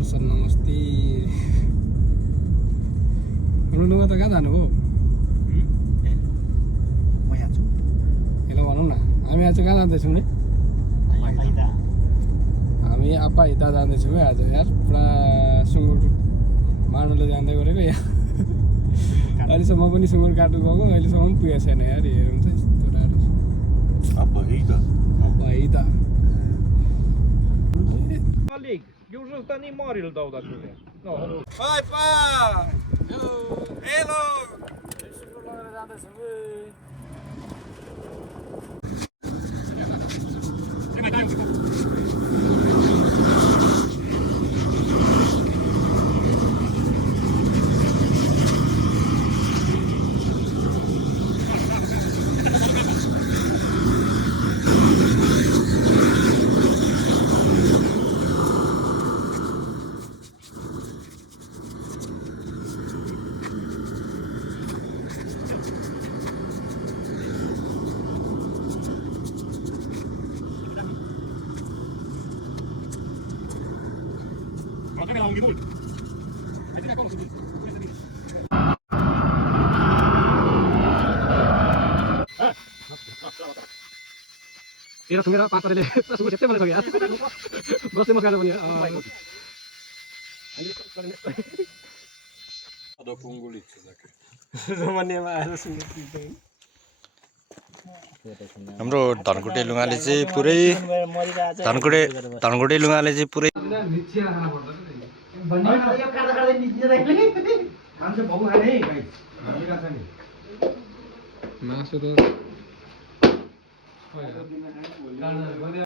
Sir नमस्ते रुनुमा त कहाँ जानु हो म यहाँ छु हेलो भनौँ न हामी आज कहाँ जाँदैछौँ नि हामी आपा हिता जाँदैछौँ है आज यार पुरा सुँगुर मार्नुले जाँदै गरेको यहाँ अहिलेसम्म पनि सुँगुर काट्नु गएको अहिलेसम्म पनि पुगेको छैन यार हेरौँ त यस्तो टाढो Apa itu? आपा हिता Już zostanie Moryl dał na górę. No. Pai, pai! Hello! Hello! Tira sungai apa tadi? Sungai siapa mana sungai? Bos lima kali punya. Ada punggul itu lagi. Zamannya mah ada sungai. हाम्रो धनकुटे लुगाले चाहिँ पुरै धनकुटे लुगाले चाहिँ पुरै मासु त